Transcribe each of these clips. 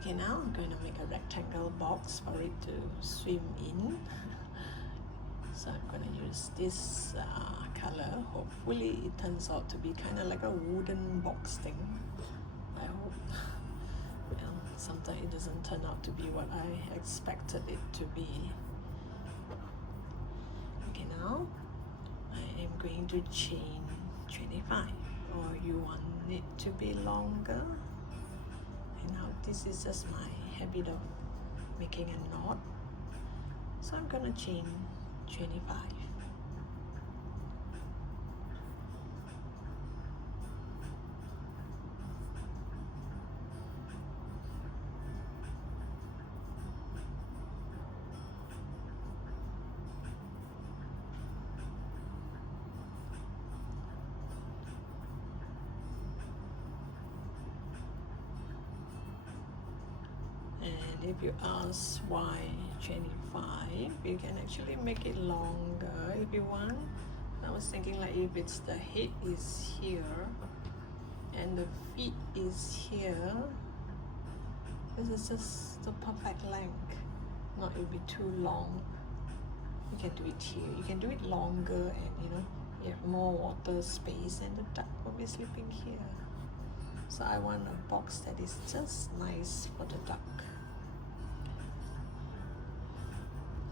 Okay, now I'm going to make a rectangle box for it to swim in. So I'm going to use this color. Hopefully it turns out to be kind of like a wooden box thing. I hope. Well, sometimes it doesn't turn out to be what I expected it to be. Okay, now I am going to chain 25, or you want it to be longer. And now this is just my habit of making a knot. So I'm going to chain 25. And if you ask why 25, you can actually make it longer if you want. I was thinking like if it's the head is here and the feet is here, this is just the perfect length. Not it will be too long. You can do it here. You can do it longer, and you have more water space, and the duck will be sleeping here. So I want a box that is just nice for the duck.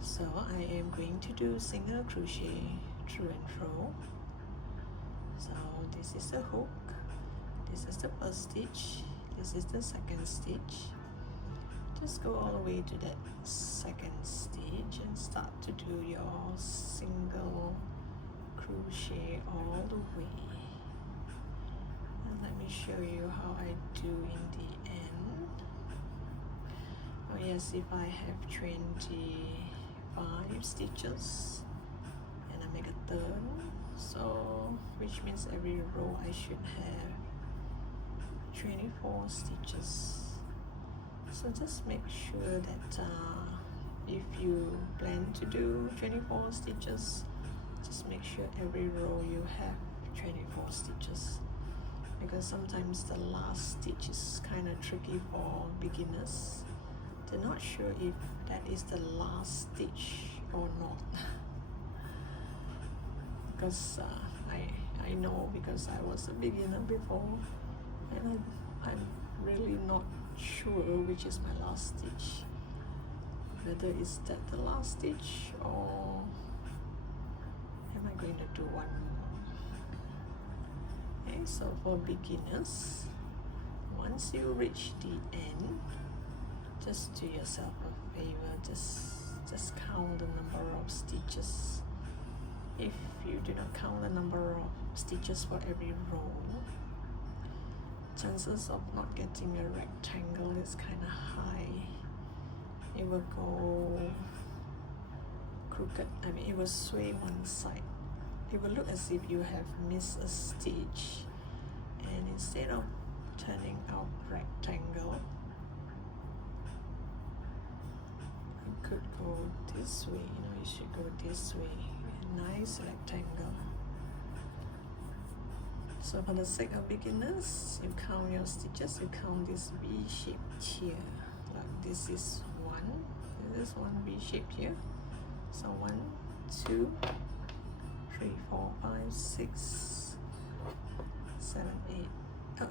So I am going to do single crochet through and through. So this is the hook, this is the first stitch, this is the second stitch. Just go all the way to that second stitch and start to do your single crochet all the way. And let me show you how I do in the end. Oh yes, if I have 25 stitches and I make a turn, so which means every row I should have 24 stitches. So just make sure that if you plan to do 24 stitches, just make sure every row you have 24 stitches, because sometimes the last stitch is kind of tricky for beginners. They're not sure if that is the last stitch or not. Because I know, because I was a beginner before, and I'm really not sure which is my last stitch, whether is that the last stitch or am I going to do one more. Okay, so for beginners, once you reach the end, just do yourself a favor, just count the number of stitches. If you do not count the number of stitches for every row, chances of not getting a rectangle is kind of high. It will go crooked. I mean, it will sway one side. It will look as if you have missed a stitch, and instead of turning out rectangle, you could go this way. You should go this way. A nice rectangle. So for the sake of beginners, you count your stitches, you count this V shape here. Like this is one, this is one V shape here. So 1, 2, 3, 4, 5, 6, 7, 8. Oh.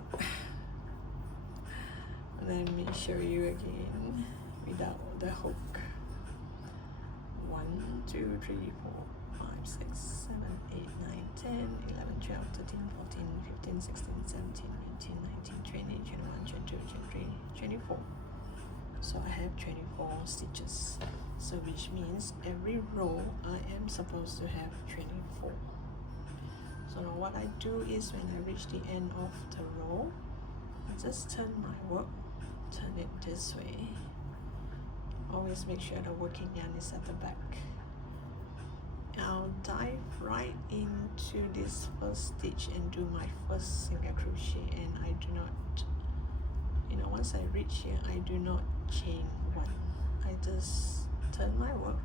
Let me show you again without the hook. 1, 2, 3, 4, 5, 6, 7, 8, 9, 10, 11, 12, 13, 14, 15, 16, 17, 18, 19, 20, 21, 22, 23, 24. So I have 24 stitches. So which means every row I am supposed to have 24. So now what I do is when I reach the end of the row, I just turn my work, turn it this way. Always make sure the working yarn is at the back. I'll dive right into this first stitch and do my first single crochet, and I do not, once I reach here, I do not chain one. I just turn my work,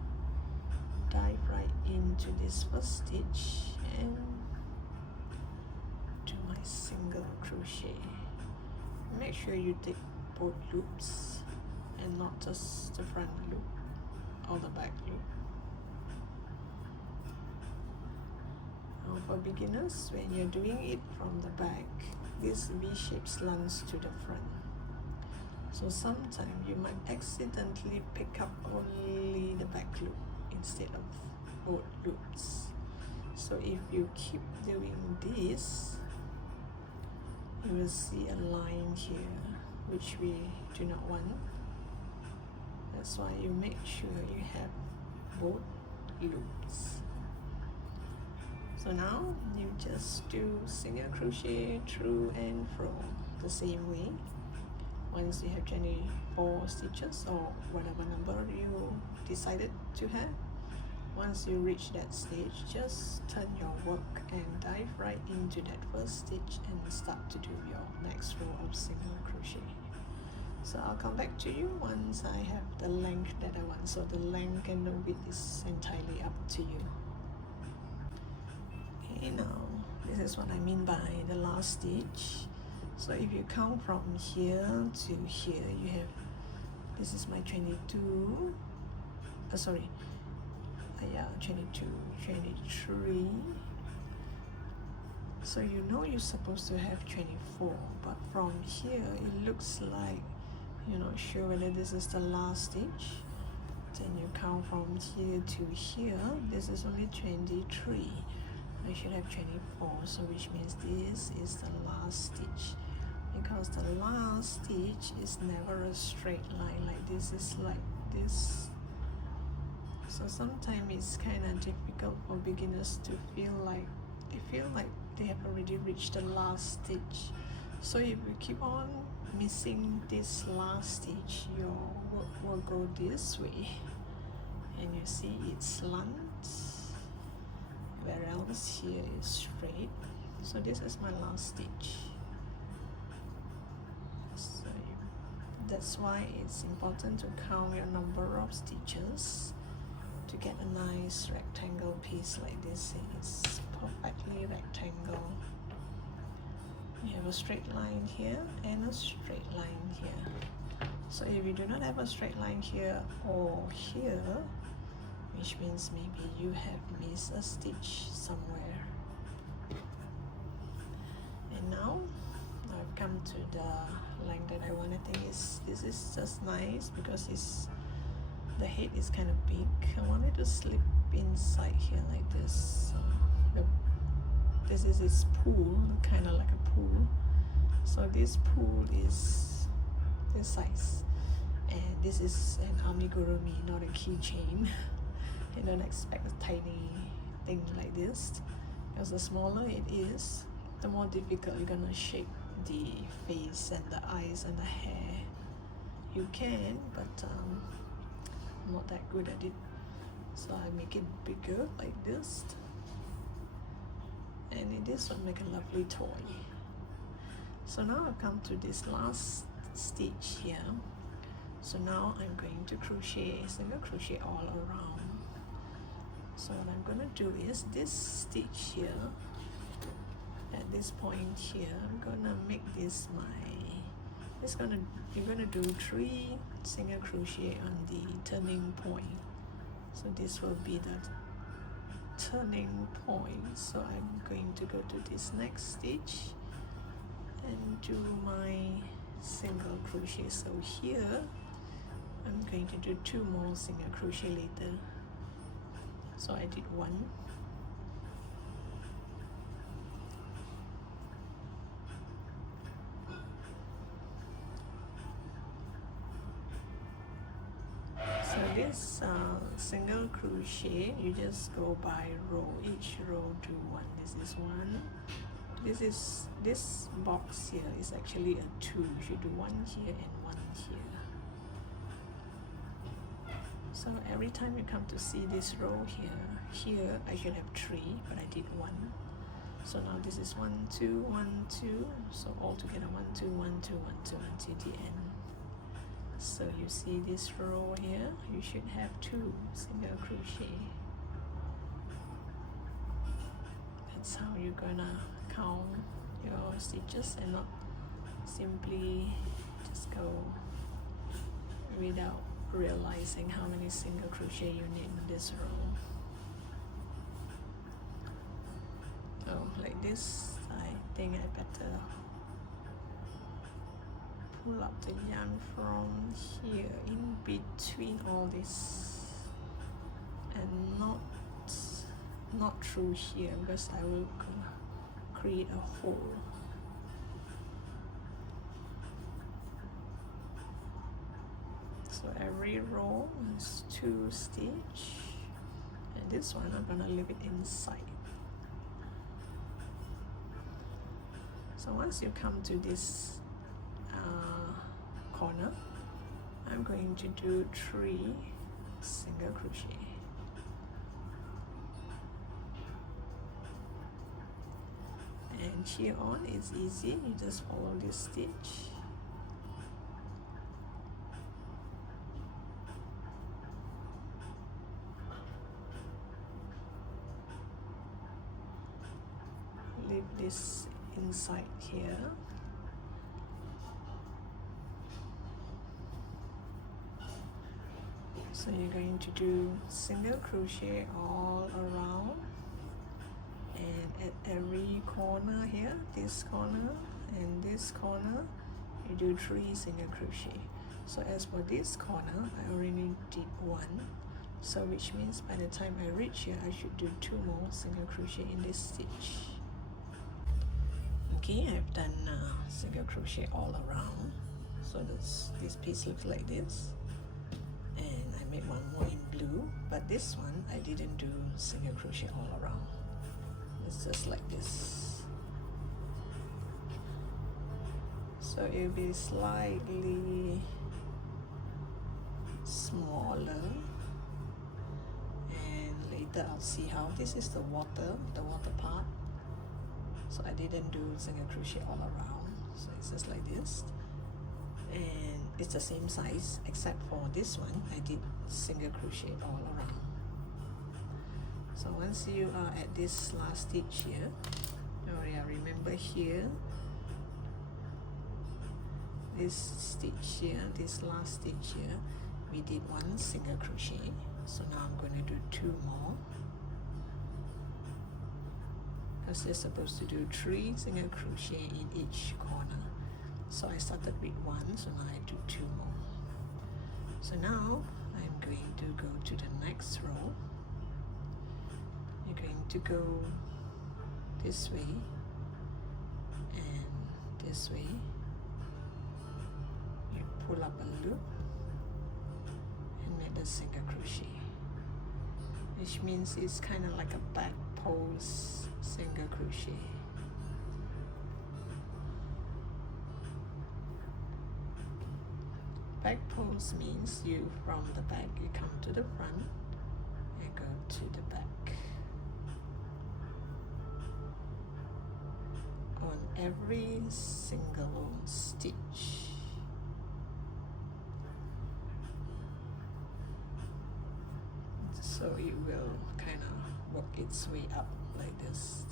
dive right into this first stitch and do my single crochet. Make sure you take both loops. and not just the front loop or the back loop. Now for beginners, when you're doing it from the back, this V-shape slants to the front. So sometimes you might accidentally pick up only the back loop instead of both loops. So if you keep doing this, you will see a line here, which we do not want. That's why you make sure you have both loops. So now you just do single crochet through and fro the same way. Once you have 24 stitches or whatever number you decided to have, once you reach that stage, just turn your work and dive right into that first stitch and start to do your next row of single crochet. So I'll come back to you once I have the length that I want. So the length and the width is entirely up to you. Okay, now this is what I mean by the last stitch. So if you count from here to here, you have, this is my 22, yeah, 22, 23. So you know you're supposed to have 24, but from here it looks like you're not sure whether this is the last stitch. Then you count from here to here, this is only 23. I should have 24, so which means this is the last stitch. Because the last stitch is never a straight line, like this is like this. So sometimes it's kind of difficult for beginners to feel like they have already reached the last stitch. So if you keep on missing this last stitch, your work will go this way, and you see it slants, where else here is straight. So this is my last stitch. So that's why it's important to count your number of stitches to get a nice rectangle piece like this. It's perfectly rectangle. You have a straight line here and a straight line here. So if you do not have a straight line here or here, which means maybe you have missed a stitch somewhere. And now I've come to the length that I want. I think this is just nice because the head is kind of big. I want it to slip inside here like this. This is its pool, kind of like a pool. So this pool is this size, and this is an amigurumi, not a keychain. You don't expect a tiny thing like this, because the smaller it is, the more difficult you're gonna shape the face and the eyes and the hair. You can, but I'm not that good at it, so I make it bigger like this, and this will make a lovely toy. So now I've come to this last stitch here. So now I'm going to crochet, single crochet all around. So what I'm gonna do is this stitch here, at this point here, I'm gonna make this you're gonna do 3 single crochet on the turning point. So this will be the turning point. So I'm going to go to this next stitch and do my single crochet. So here I'm going to do 2 more single crochet later. So I did 1, so this single crochet, you just go by row, each row do 1. This is 1. This box here is actually a 2. You should do 1 here and 1 here. So every time you come to see this row here I should have 3, but I did 1. So now this is 1, 2, 1, 2. So all together 1, 2, 1, 2, 1, 2 until the end. So you see this row here, you should have 2 single crochet. That's how you're gonna count your stitches and not simply just go without realizing how many single crochet you need in this row. So like this, I think I better pull up the yarn from here in between all this and not through here, because I will create a hole. So every row is 2 stitch, and this one I'm gonna leave it inside. So once you come to this corner, I'm going to do 3 single crochet. And here on is easy, you just follow this stitch. Leave this inside here. So you're going to do single crochet all around, and at every corner here, this corner and this corner, you do 3 single crochet. So as for this corner, I already did 1, so which means by the time I reach here, I should do 2 more single crochet in this stitch. Okay, I've done single crochet all around, so this piece looks like this, and I made 1 more in blue, but this one I didn't do single crochet all around. It's just like this, so it'll be slightly smaller, and later I'll see how. This is the water part. So I didn't do single crochet all around, so it's just like this, and it's the same size except for this one I did single crochet all around. So once you are at this last stitch here, oh yeah, remember here, this stitch here, this last stitch here, we did 1 single crochet, so now I'm going to do 2 more. Because they're supposed to do 3 single crochet in each corner. So I started with 1, so now I do 2 more. So now I'm going to go to the next row. You're going to go this way and this way. You pull up a loop and make the single crochet, which means it's kind of like a back pose single crochet. Back pose means you from the back, you come to the front and go to the back. On every single stitch. So it will kind of work its way up like this.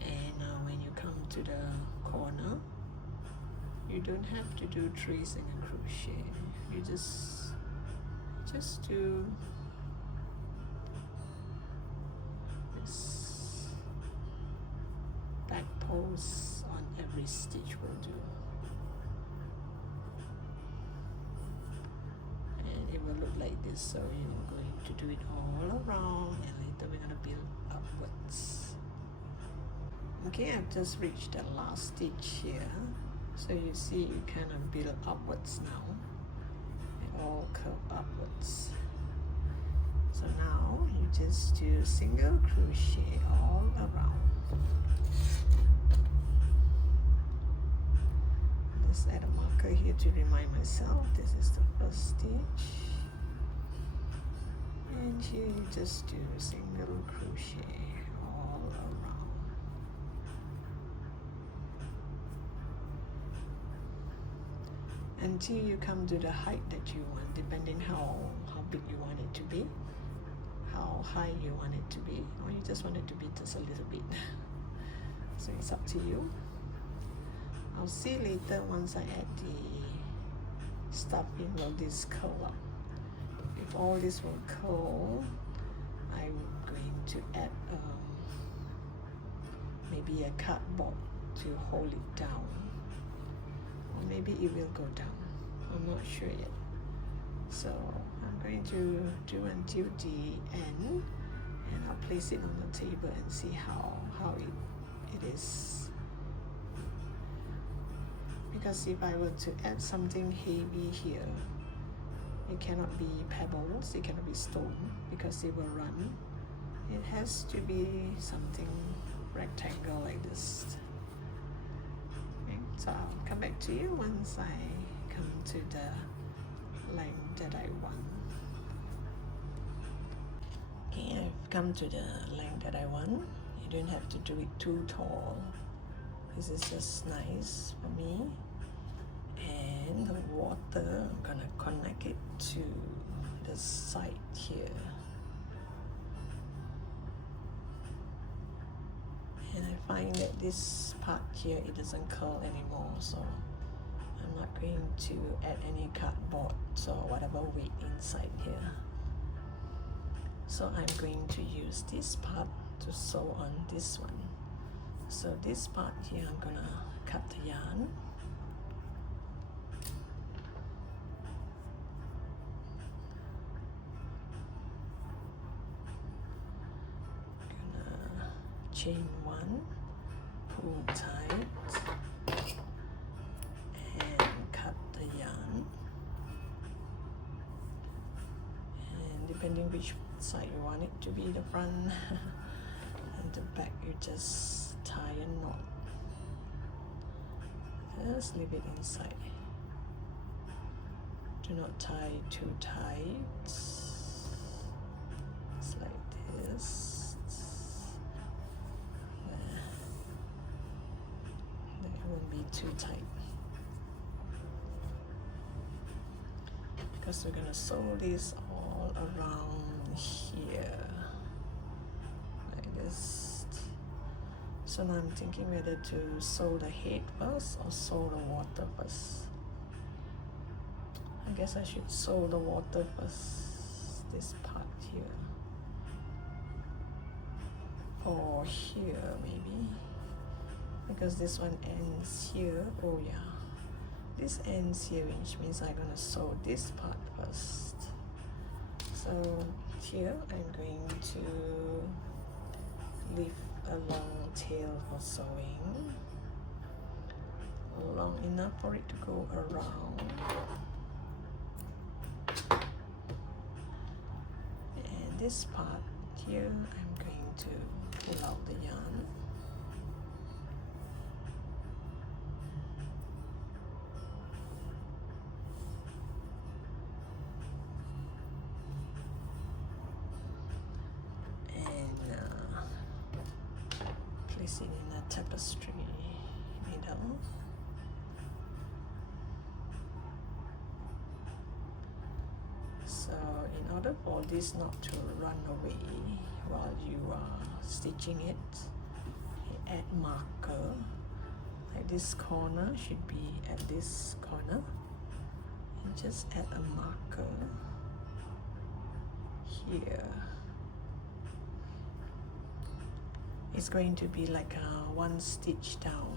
And now when you come to the corner, you don't have to do 3 single crochet. You just do this back pose on every stitch will do, and it will look like this. So you're going to do it all around, and later we're going to build upwards. Okay, I've just reached the last stitch here, so you see you kind of build upwards now. It all curve upwards. So now you just do single crochet all around. Just add a marker here to remind myself this is the first stitch, and here you just do single crochet all around. Until you come to the height that you want, depending how big you want it to be, how how high you want it to be, or you just want it to be just a little bit. So it's up to you. I'll see later once I add the stuffing. Will this curl up? If all this will curl, I'm going to add maybe a cardboard to hold it down, or maybe it will go down. I'm not sure yet. So I'm going to do until the end, and I'll place it on the table and see how it is. Because if I were to add something heavy here, it cannot be pebbles, it cannot be stone, because it will run. It has to be something rectangle like this. Okay, so I'll come back to you once I come to the length that I want. Okay, I've come to the length that I want. You don't have to do it too tall. This is just nice for me. And the water, I'm gonna connect it to the side here. And I find that this part here, it doesn't curl anymore, so I'm not going to add any cardboard or whatever weight inside here. So I'm going to use this part to sew on this one. So this part here, I'm gonna cut the yarn. Gonna chain one, pull tight, and cut the yarn. And depending which side you want it to be, the front and the back, you just tie a knot. Just leave it inside. Do not tie too tight. Just like this. That won't be too tight. Because we're gonna sew this all around here. Like this. So now I'm thinking whether to sew the head first or sew the water first. I guess I should sew the water first, this part here. Or here maybe. Because this one ends here. Oh yeah. This ends here, which means I'm gonna sew this part first. So here I'm going to leave a long tail for sewing, long enough for it to go around. And this part here, I'm going to pull out the yarn. Place it in a tapestry needle. So in order for this not to run away while you are stitching it, you add marker. Like this corner should be at this corner. And just add a marker here. It's going to be like one stitch down,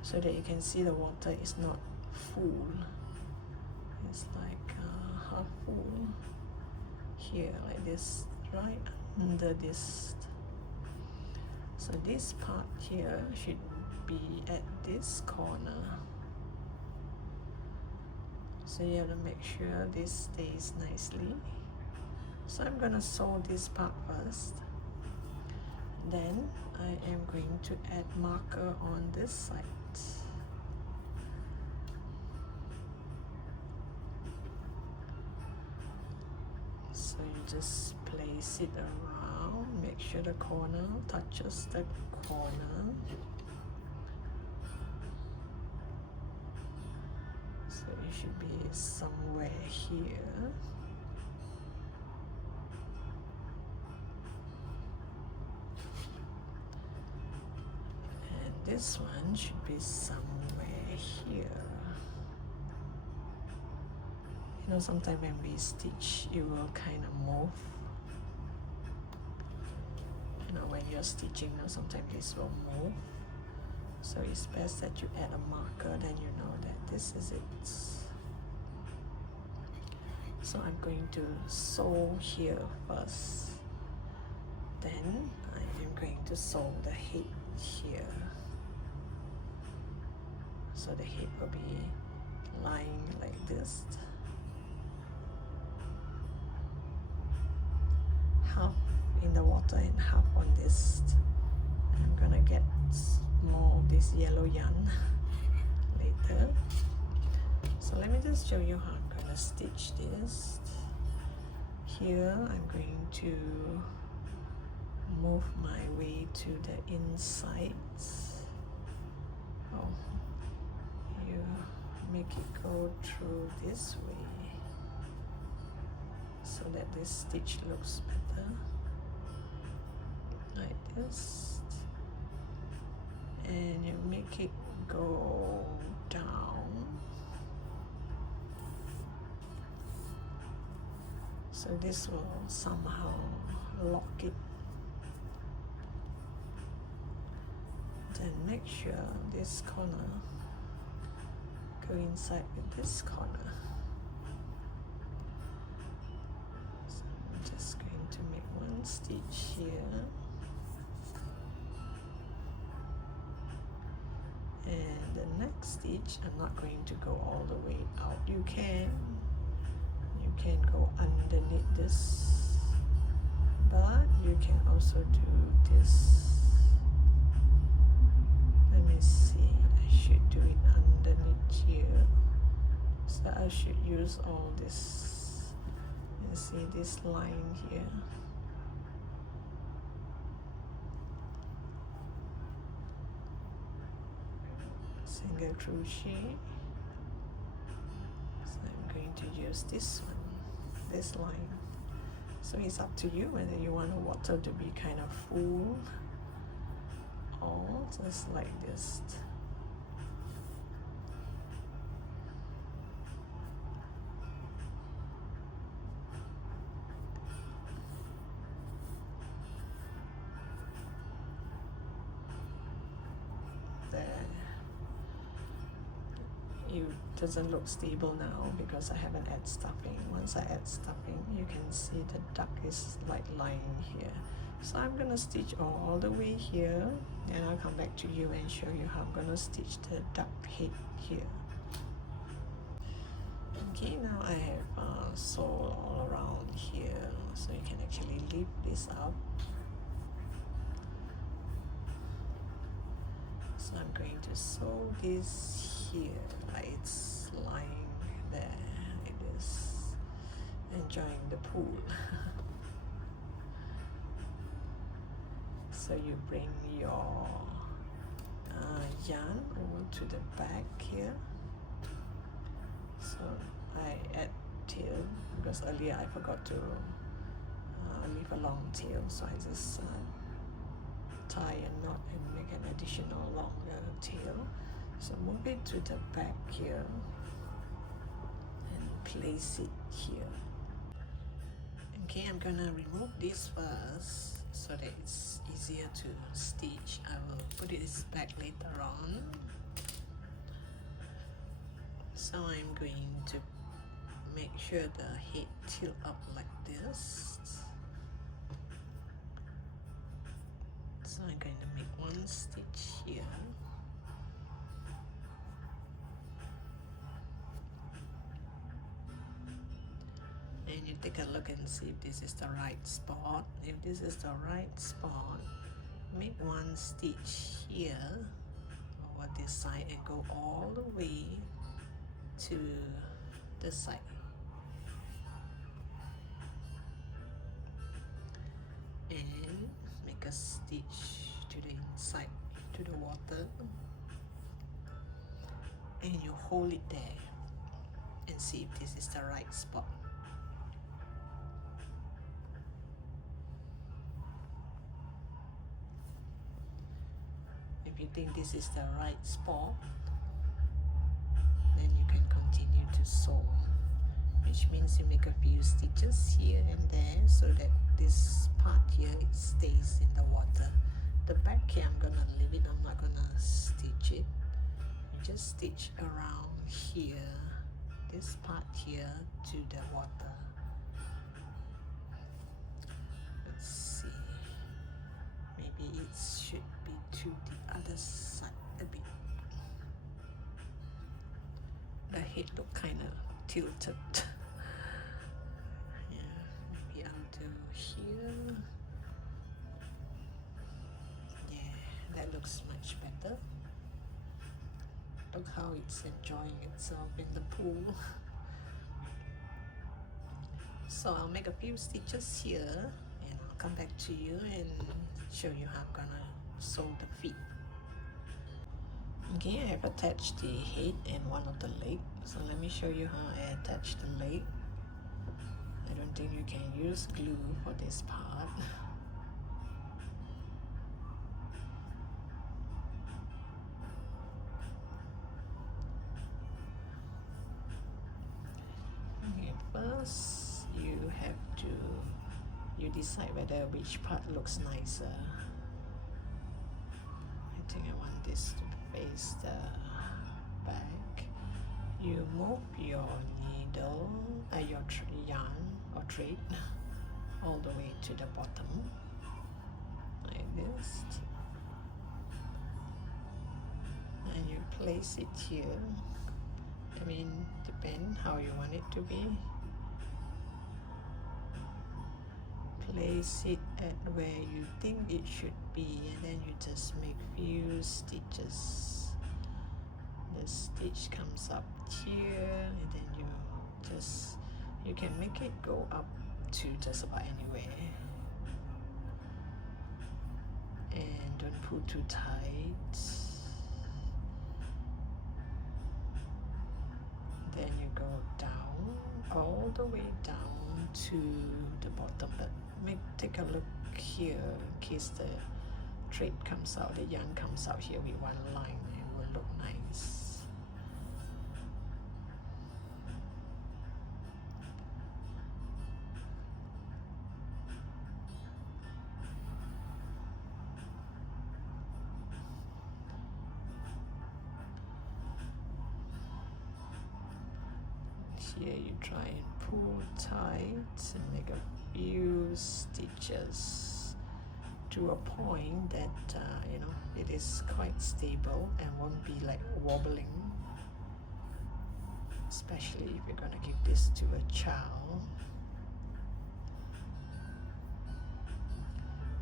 so that you can see the water is not full. It's like half full here, like this, right under this. So this part here should be at this corner. So you have to make sure this stays nicely. So I'm gonna sew this part first. Then I am going to add marker on this side. So you just place it around, make sure the corner touches the corner. So it should be somewhere here. this one should be somewhere here. You know, sometimes when we stitch, it will kind of move. You know, when you're stitching, you know, sometimes this will move. So it's best that you add a marker, then you know that this is it. So I'm going to sew here first. Then I am going to sew the head here. So the head will be lying like this. Half in the water and half on this. I'm gonna get more of this yellow yarn later. So let me just show you how I'm gonna stitch this. Here I'm going to move my way to the inside. Oh, you make it go through this way so that this stitch looks better, like this, and you make it go down. So this will somehow lock it. Then make sure this corner go inside with this corner. So I'm just going to make one stitch here. And the next stitch, I'm not going to go all the way out. You can go underneath this, but you can also do this. Let me see, I should do it underneath here. So I should use all this. You see this line here. Single crochet. So I'm going to use this one, this line. So it's up to you whether you want the water to be kind of full or just like this. There. It doesn't look stable now because I haven't added stuffing. Once I add stuffing, you can see the duck is like lying here. So I'm gonna stitch all the way here, and I'll come back to you and show you how I'm gonna stitch the duck head here. Okay, now I have sewed all around here, so you can actually lift this up. So I'm going to sew this here, like it's lying there. It is enjoying the pool. So you bring your yarn over to the back here. So I add tail because earlier I forgot to leave a long tail, so I just tie a knot and make an additional longer tail. So move it to the back here and place it here. Okay, I'm gonna remove this first so that it's easier to stitch. I will put it back later on. So I'm going to make sure the head tilt up like this. So I'm going to make one stitch here. And you take a look and see if this is the right spot. If this is the right spot, make one stitch here over this side and go all the way to the side. And make a stitch to the inside, to the water. And you hold it there and see if this is the right spot. If you think this is the right spot, then you can continue to sew, which means you make a few stitches here and there so that this part here it stays in the water. The back here I'm gonna leave it, I'm not gonna stitch it. You just stitch around here, this part here to the water. Let's see, maybe it should be to the other side a bit. The head look kind of tilted. Yeah, maybe I'll do here. Yeah, that looks much better. Look how it's enjoying itself in the pool. So I'll make a few stitches here and I'll come back to you and show you how I'm gonna sew the feet. Okay, I have attached the head and one of the leg. So let me show you how I attach the leg. I don't think you can use glue for this part. Okay, first you decide whether which part looks nicer. I think I want this to face the back. You move your needle, your yarn or thread all the way to the bottom, like this, and you place it here. I mean, depend how you want it to be. Place it at where you think it should be, and then you just make few stitches. The stitch comes up here, and then you can make it go up to just about anywhere, and don't pull too tight. Then you go down, all the way down to the bottom, but take a look here in case the thread comes out, the yarn comes out here with one line. It will look nice. Here you try and pull tight and make a few stitches to a point that you know, it is quite stable and won't be like wobbling, especially if you're gonna give this to a child.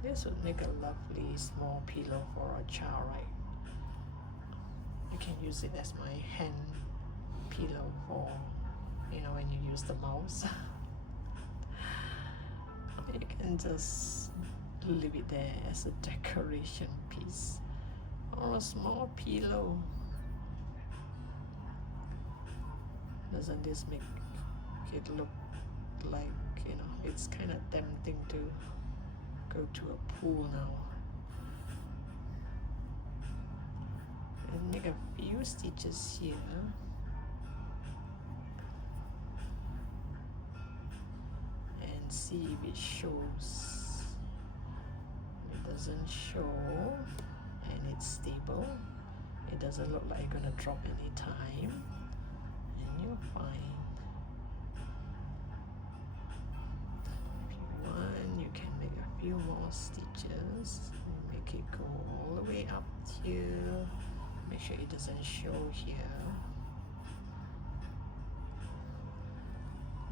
This would make a lovely small pillow for a child, right? You can use it as my hand pillow for, you know, when you use the mouse. You can just leave it there as a decoration piece or a small pillow. Doesn't this make it look like, you know, it's kind of tempting to go to a pool now. And make a few stitches here. See if it shows. If it doesn't show and it's stable, it doesn't look like it's gonna drop any time, and you're fine. If you want, you can make a few more stitches, make it go all the way up here. Make sure it doesn't show here.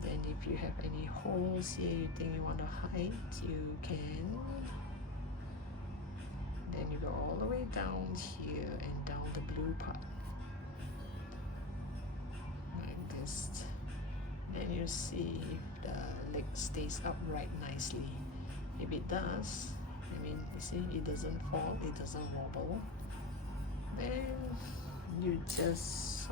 Then if you have any holes here you think you want to hide, you can. Then you go all the way down here and down the blue part, like this. Then you see if the leg stays upright nicely. If it does, I mean, you see it doesn't fall, it doesn't wobble, then you just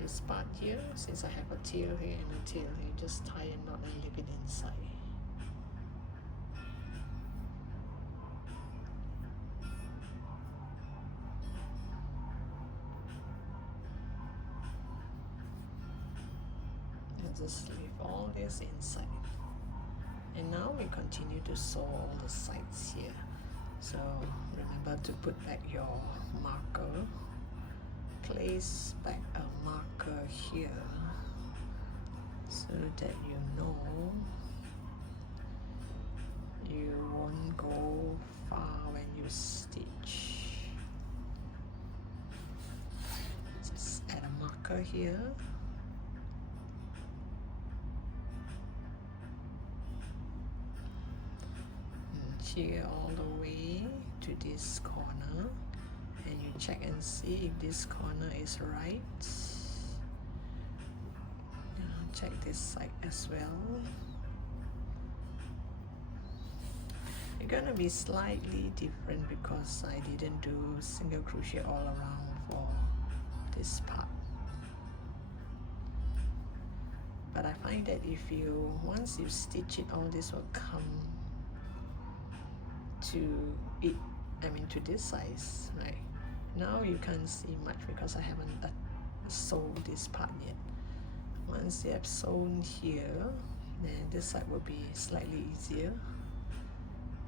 this part here, since I have a tail here and a tail here, just tie a knot and leave it inside. I'll just leave all this inside. And now we continue to sew all the sides here. So remember to put back your marker. Place back a marker here so that you know you won't go far when you stitch. Just add a marker here. Shear all the way to this corner, and you check and see if this corner is right. Check this side as well. It's gonna be slightly different because I didn't do single crochet all around for this part. But I find that if you, once you stitch it, all this will come to it, to this size, right? Now you can't see much because I haven't sewn this part yet. Once you have sewn here, then this side will be slightly easier,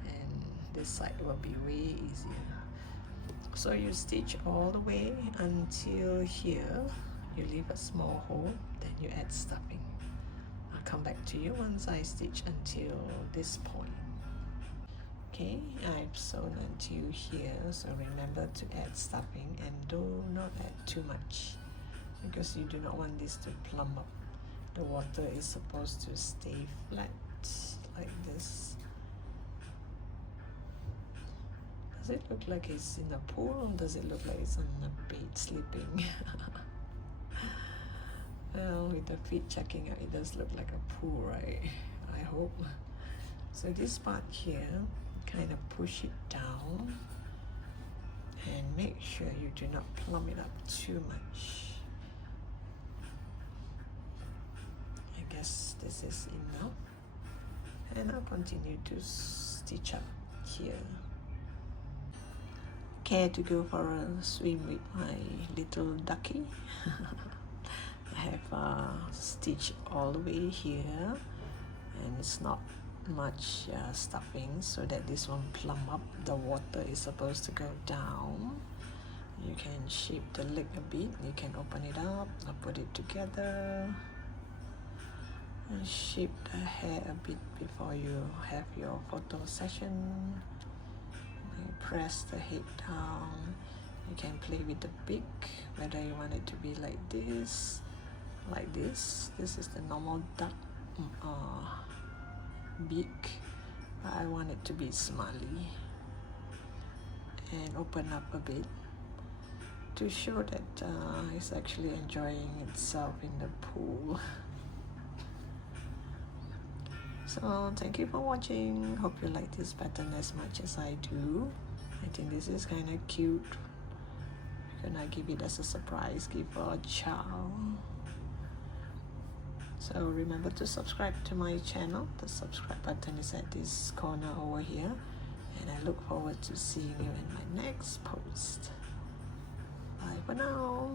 and this side will be way easier. So you stitch all the way until here, you leave a small hole, then you add stuffing. I'll come back to you once I stitch until this point. Okay, I've sewn until here, so remember to add stuffing and do not add too much because you do not want this to plump up. The water is supposed to stay flat like this. Does it look like it's in a pool, or does it look like it's on a bed sleeping? Well, with the feet checking out, it does look like a pool, right? I hope. So this part here, kind of push it down and make sure you do not plump it up too much. I guess this is enough, and I'll continue to stitch up here. Care to go for a swim with my little ducky? I have stitched all the way here, and it's not much stuffing so that this won't plump up. The water is supposed to go down. You can shape the leg a bit, you can open it up or put it together and shape the hair a bit before you have your photo session. You press the head down. You can play with the beak, whether you want it to be like this, like this. This is the normal duck beak. I want it to be smiley, and open up a bit to show that it's actually enjoying itself in the pool. So thank you for watching. Hope you like this pattern as much as I do. I think this is kind of cute. Can I give it as a surprise gift for a child? So remember to subscribe to my channel. The subscribe button is at this corner over here, and I look forward to seeing you in my next post. Bye for now.